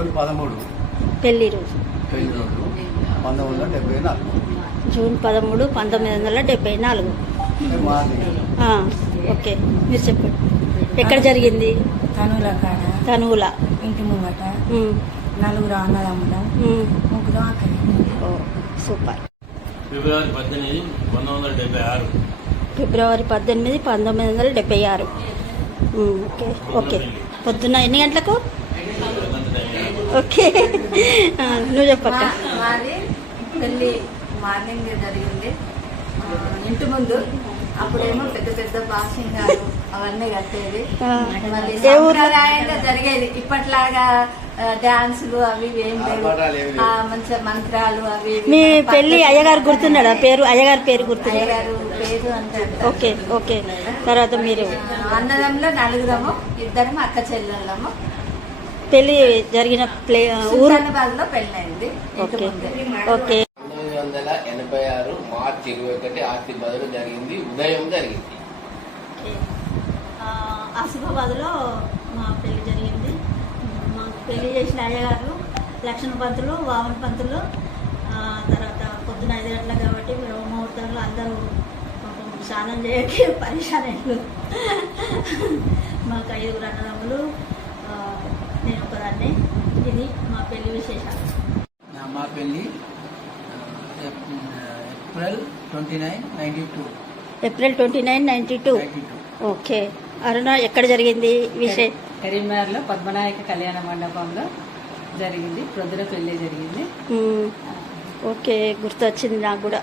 June 13 పెళ్లి రోజు. పెళ్లి రోజు 1974. జూన్ 13, 1974. ఓకే, మీరు చెప్పండి. ఎక్కడ జరిగింది? తనువుల కాడ, తనువుల ఇంటి ముంగట. నలుగురు అన్నదమ్ములం, ముగ్గురు అక్కడ. ఓ సూపర్. ఫిబ్రవరి 18, 1976. ఫిబ్రవరి 18, 1976. Okay okay. పొద్దున్న ఎన్ని గంటలకు? ఓకే, నువ్వు చెప్పక్క. మాది పెళ్ళి మార్నింగ్ జరిగింది. ఇంటి ముందు అప్పుడేమో పెద్ద పెద్ద బాసింగాలు అవన్నీ కట్టేది. మళ్ళీ సంప్రదాయంగా జరిగేది. ఇప్పట్లాగా డాన్సులు అవి ఏం లేవు. మంచిగా మంత్రాలు అవి. మీ పెళ్లి అయ్యగారు గుర్తున్నాడా? పేరు అయ్యగారి పేరు గుర్తు? అయ్యగారు పేరు అంటే. Okay okay. తర్వాత మీరు అన్నదమ్ములో నలుగురము, ఇద్దరం అక్క చెల్లెళ్ళము. పెళ్లి జరిగిన ఊరు లో పెళ్ళైంది. Okay okay. 1986 మార్చి 21 ఆసిఫాబాద్లో జరిగింది. ఉదయం జరిగింది. ఆసిఫాబాద్లో మా పెళ్లి జరిగింది. మాకు పెళ్లి చేసిన అయ్యగారు లక్ష్మణ పంతులు, వామన పంతులు. తర్వాత పొద్దున 5 గంటలకు కాబట్టి ముహూర్తంలో అందరూ స్నానం చేయడానికి పరిశానలు. మాకు 5 అన్నదమ్ములు, నేను ఒకదాన్ని. ఇది మా పెళ్లి విశేషాలు. మా పెళ్ళి ఏప్రిల్ 29, 92. ఏప్రిల్ 29, 92. ఓకే. అరుణ, ఎక్కడ జరిగింది విషయం? కరీంనగర్లో పద్మనాయక కళ్యాణ మండపంలో జరిగింది. ప్రొద్దున పెళ్లి జరిగింది. ఓకే, గుర్తొచ్చింది నాకు కూడా.